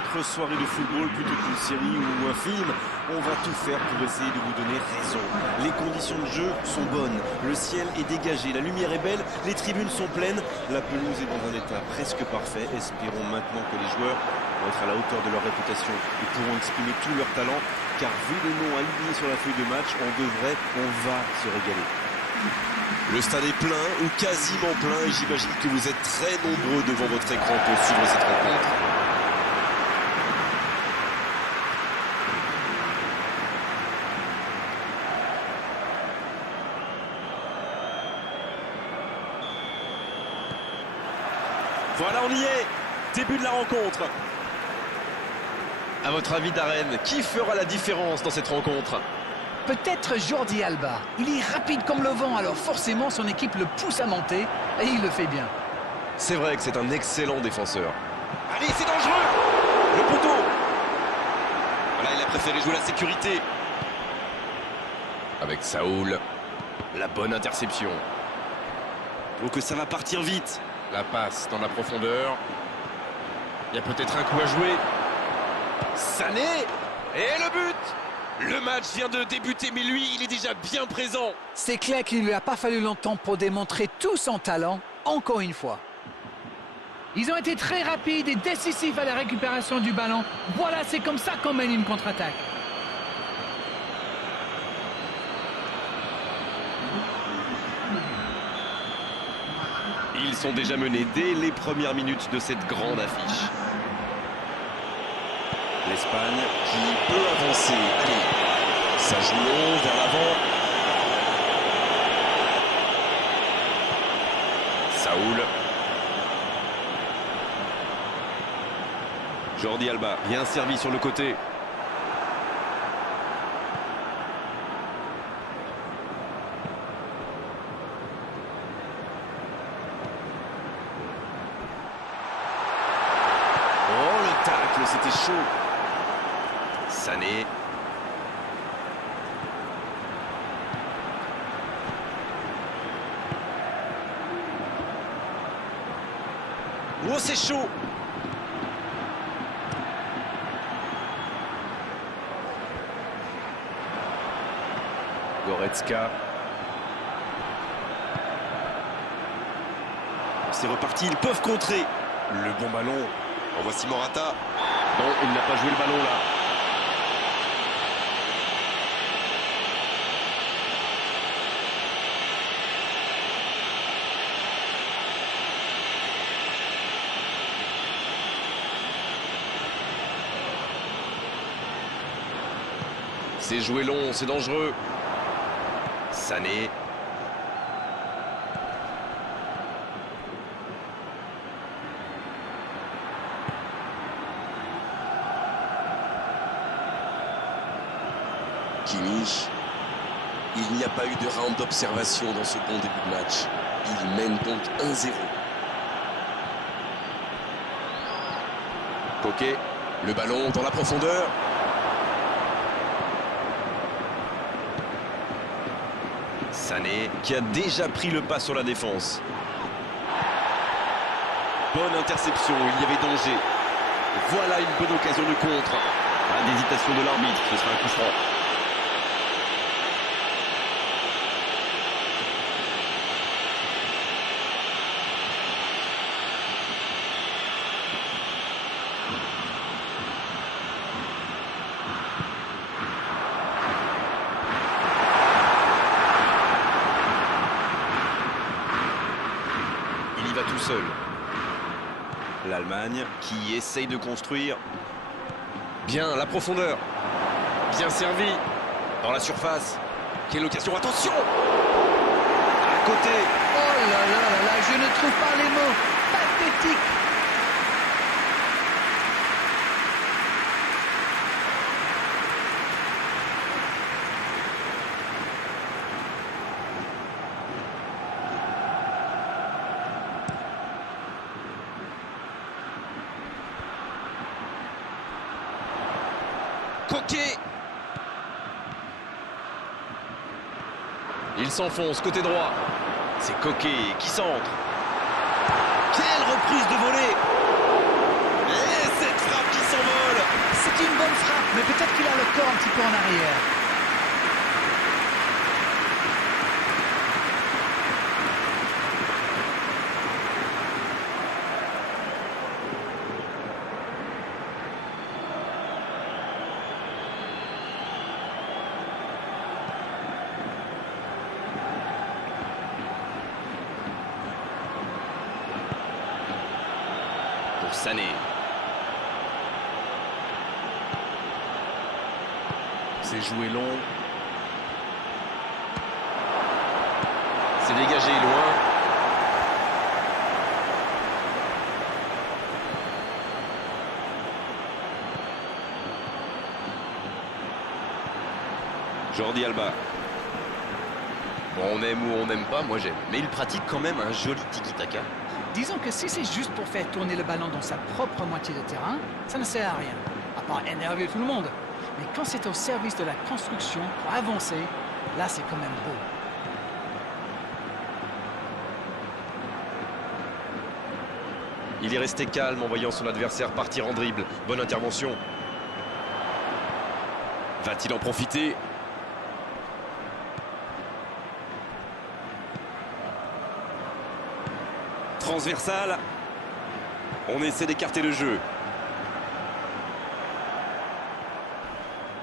votre soirée de football plutôt qu'une série ou un film. On va tout faire pour essayer de vous donner raison. Les conditions de jeu sont bonnes, le ciel est dégagé, la lumière est belle, les tribunes sont pleines, la pelouse est dans un état presque parfait. Espérons maintenant que les joueurs vont être à la hauteur de leur réputation et pourront exprimer tout leur talent, car vu les noms alignés sur la feuille de match, on va se régaler. Le stade est plein ou quasiment plein et j'imagine que vous êtes très nombreux devant votre écran pour suivre cette rencontre. Voilà, on y est. Début de la rencontre. À votre avis, Darren, qui fera la différence dans cette rencontre? Peut-être Jordi Alba. Il est rapide comme le vent, alors forcément son équipe le pousse à monter et il le fait bien. C'est vrai que c'est un excellent défenseur. Allez, c'est dangereux. Le poteau. Voilà, il a préféré jouer la sécurité. Avec Saoul. La bonne interception. Donc ça va partir vite. La passe dans la profondeur. Il y a peut-être un coup à jouer. Sané. Et le but. Le match vient de débuter, mais lui, il est déjà bien présent. C'est clair qu'il ne lui a pas fallu longtemps pour démontrer tout son talent, encore une fois. Ils ont été très rapides et décisifs à la récupération du ballon. Voilà, c'est comme ça qu'on mène une contre-attaque. Ils sont déjà menés dès les premières minutes de cette grande affiche. L'Espagne qui peut avancer. Allez, ça joue long vers l'avant. Saoul. Jordi Alba, bien servi sur le côté. Oh, le tacle, c'était chaud. Sané. Oh, c'est chaud. Goretzka. C'est reparti, ils peuvent contrer. Le bon ballon. En voici Morata. Non, il n'a pas joué le ballon là. C'est joué long, c'est dangereux. Sané. Kimmich. Il n'y a pas eu de round d'observation dans ce bon début de match. Il mène donc 1-0. Coquet. Le ballon dans la profondeur. Sané qui a déjà pris le pas sur la défense. Bonne interception, il y avait danger. Voilà une bonne occasion de contre. Pas d'hésitation de l'arbitre, ce sera un coup franc. Il y va tout seul. L'Allemagne qui essaye de construire. Bien, la profondeur. Bien servi. Dans la surface. Quelle occasion, attention! À côté. Oh là là là là, je ne trouve pas les mots. Pathétique. Coquet. Il s'enfonce côté droit. C'est Coquet qui centre. Quelle reprise de volée! Et cette frappe qui s'envole! C'est une bonne frappe, mais peut-être qu'il a le corps un petit peu en arrière. Pour Sané. C'est joué long. C'est dégagé loin. Jordi Alba. Bon, on aime ou on n'aime pas, moi j'aime. Mais il pratique quand même un joli tiki-taka. Disons que si c'est juste pour faire tourner le ballon dans sa propre moitié de terrain, ça ne sert à rien, à part énerver tout le monde. Mais quand c'est au service de la construction, pour avancer, là c'est quand même beau. Il est resté calme en voyant son adversaire partir en dribble. Bonne intervention. Va-t-il en profiter? Transversal. On essaie d'écarter le jeu.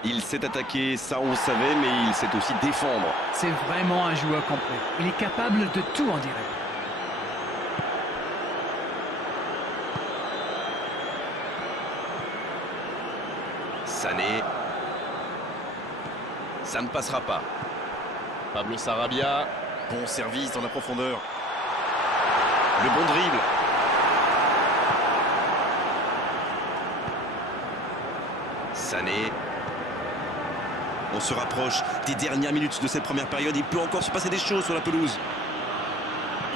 Il s'est attaqué, ça on le savait, mais il sait aussi défendre. C'est vraiment un joueur complet. Il est capable de tout, on dirait. Sané. Ça ne passera pas. Pablo Sarabia. Bon service dans la profondeur. Le bon dribble. Sané. On se rapproche des dernières minutes de cette première période. Il peut encore se passer des choses sur la pelouse.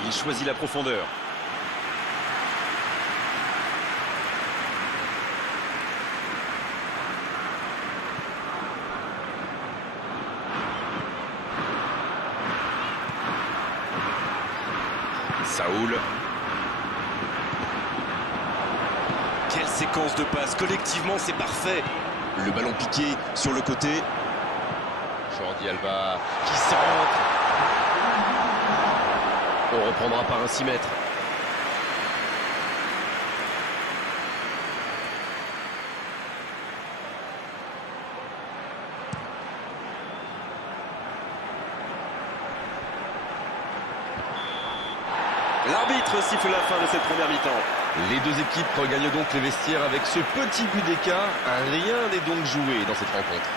Il choisit la profondeur. Saoul. Quelle séquence de passes. Collectivement, c'est parfait. Le ballon piqué sur le côté. Jordi Alba qui centre. On reprendra par un 6 mètres. L'arbitre siffle la fin de cette première mi-temps. Les deux équipes regagnent donc les vestiaires avec ce petit but d'écart. Rien n'est donc joué dans cette rencontre.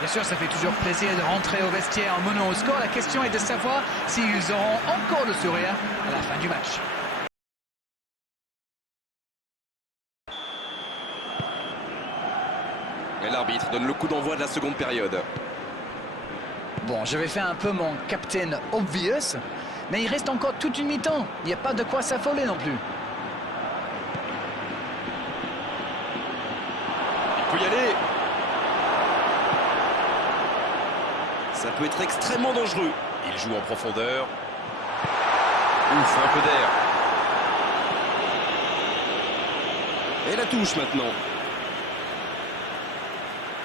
Bien sûr, ça fait toujours plaisir de rentrer au vestiaire en menant au score. La question est de savoir s'ils auront encore le sourire à la fin du match. Et l'arbitre donne le coup d'envoi de la seconde période. Bon, je vais faire un peu mon captain obvious, mais il reste encore toute une mi-temps. Il n'y a pas de quoi s'affoler non plus. Il peut y aller. Ça peut être extrêmement dangereux. Il joue en profondeur. Ouf, un peu d'air. Et la touche maintenant.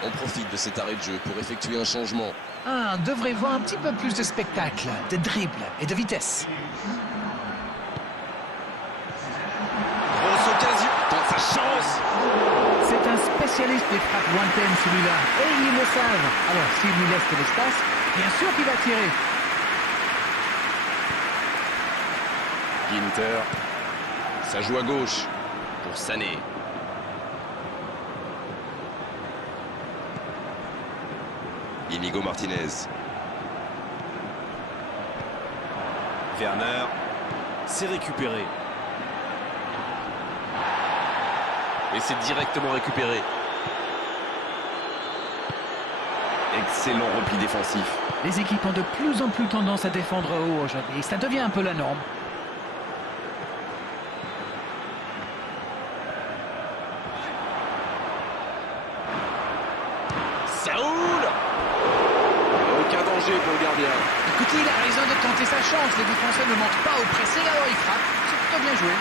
On profite de cet arrêt de jeu pour effectuer un changement. Ah, on devrait voir un petit peu plus de spectacle, de dribble et de vitesse. Grosse occasion. Tente sa chance. C'est un spécialiste des frappes lointaines, celui-là. Et ils le savent. Alors, s'il lui laisse de l'espace, bien sûr qu'il va tirer. Ginter. Ça joue à gauche. Pour Sané. Inigo Martinez. Werner. C'est récupéré. Et c'est directement récupéré. Excellent repli défensif. Les équipes ont de plus en plus tendance à défendre haut aujourd'hui. Ça devient un peu la norme. Saoul. Aucun danger pour le gardien. Écoutez, il a raison de tenter sa chance. Les défenseurs ne montent pas au pressing, alors il frappe. C'est plutôt bien joué.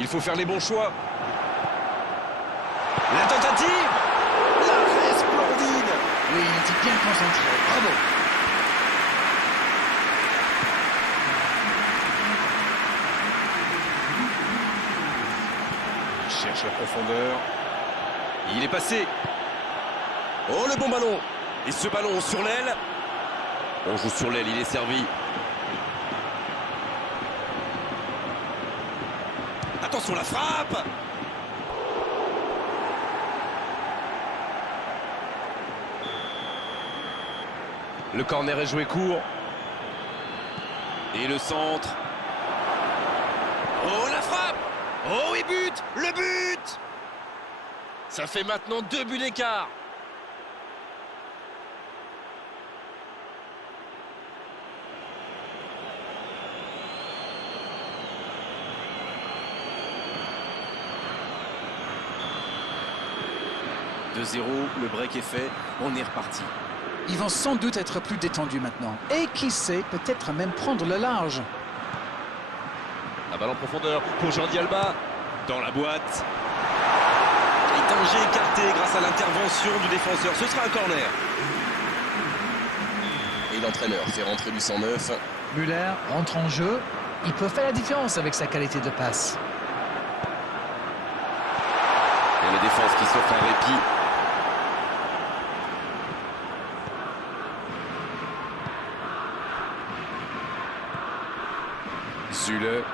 Il faut faire les bons choix. La tentative. L'arrêt splendide. Oui, il était bien concentré. Bravo. Il cherche la profondeur. Il est passé. Oh, le bon ballon. Et ce ballon sur l'aile. On joue sur l'aile, il est servi. Attention la frappe. Le corner est joué court. Et le centre. Oh, la frappe. Oh, et but. Le but. Ça fait maintenant 2 buts d'écart. « 2-0, le break est fait, on est reparti. Ils vont sans doute être plus détendus maintenant. Et qui sait, peut-être même prendre le large. Un ballon en profondeur pour Jordi Alba. Dans la boîte. Et danger écarté grâce à l'intervention du défenseur. Ce sera un corner. Et l'entraîneur fait rentrer du 109. Müller rentre en jeu. Il peut faire la différence avec sa qualité de passe. Et la défense qui s'offre un répit. Zule.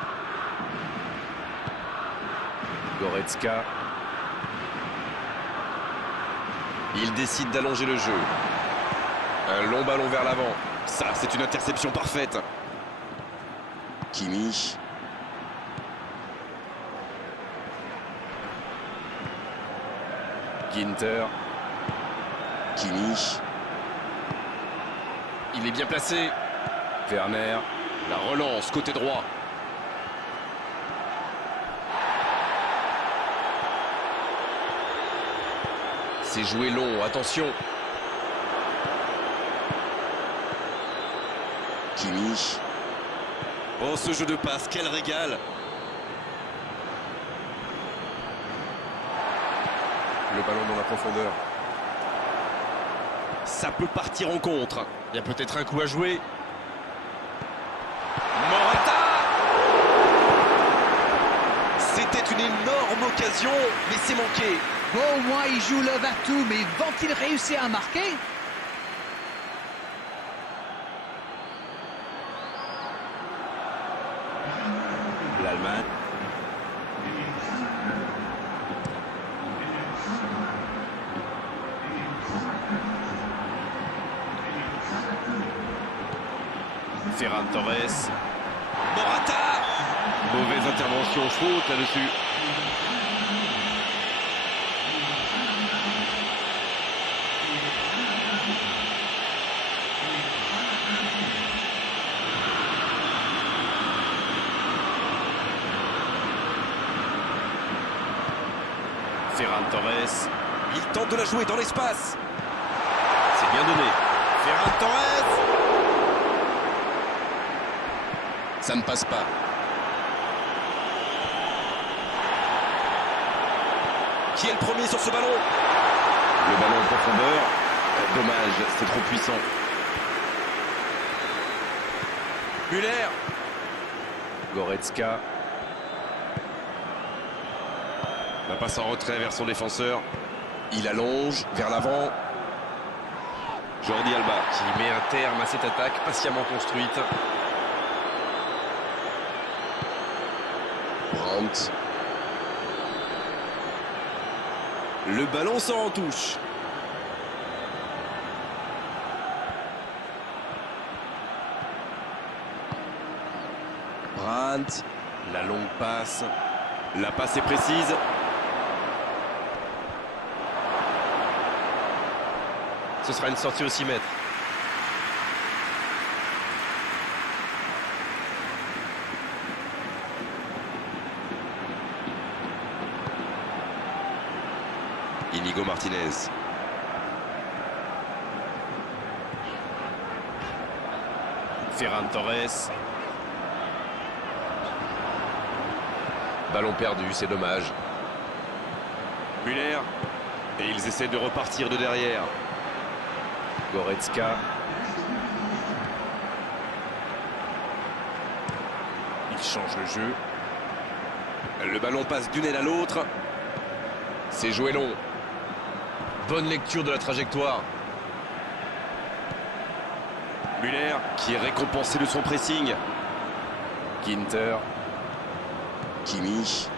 Goretzka. Il décide d'allonger le jeu. Un long ballon vers l'avant. Ça, c'est une interception parfaite. Kimi. Ginter. Kimi. Il est bien placé. Werner. La relance, côté droit. C'est joué long, attention. Kimi. Oh, ce jeu de passe, quel régal. Le ballon dans la profondeur. Ça peut partir en contre. Il y a peut-être un coup à jouer. Morata. C'était une énorme occasion, mais c'est manqué. Bon, au moins, il joue le va-tout, mais vont-ils réussir à marquer? L'Allemagne. Ferran Torres. Morata. Mauvaise intervention, faute là-dessus. Ferran Torres. Il tente de la jouer dans l'espace. C'est bien donné. Ferran Torres. Ça ne passe pas. Qui est le premier sur ce ballon? Le ballon en profondeur. Dommage, c'est trop puissant. Müller. Goretzka. La passe en retrait vers son défenseur. Il allonge vers l'avant. Jordi Alba qui met un terme à cette attaque patiemment construite. Brandt. Le ballon sort en touche. Brandt. La longue passe. La passe est précise. Ce sera une sortie au 6 mètres. Inigo Martinez. Ferran Torres. Ballon perdu, c'est dommage. Müller. Et ils essaient de repartir de derrière. Goretzka. Il change le jeu. Le ballon passe d'une aile à l'autre. C'est joué long. Bonne lecture de la trajectoire. Müller qui est récompensé de son pressing. Ginter. Kimmich.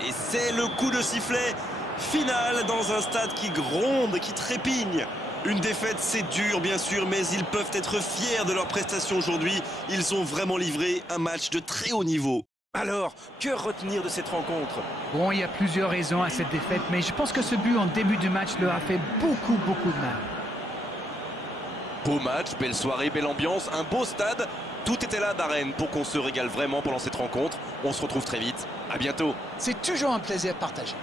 Et c'est le coup de sifflet final dans un stade qui gronde, qui trépigne. Une défaite, c'est dur bien sûr, mais ils peuvent être fiers de leur prestation aujourd'hui. Ils ont vraiment livré un match de très haut niveau. Alors, que retenir de cette rencontre? Bon, il y a plusieurs raisons à cette défaite, mais je pense que ce but en début du match leur a fait beaucoup de mal. Beau match, belle soirée, belle ambiance, un beau stade. Tout était là d'Arène pour qu'on se régale vraiment pendant cette rencontre. On se retrouve très vite. À bientôt. C'est toujours un plaisir partagé.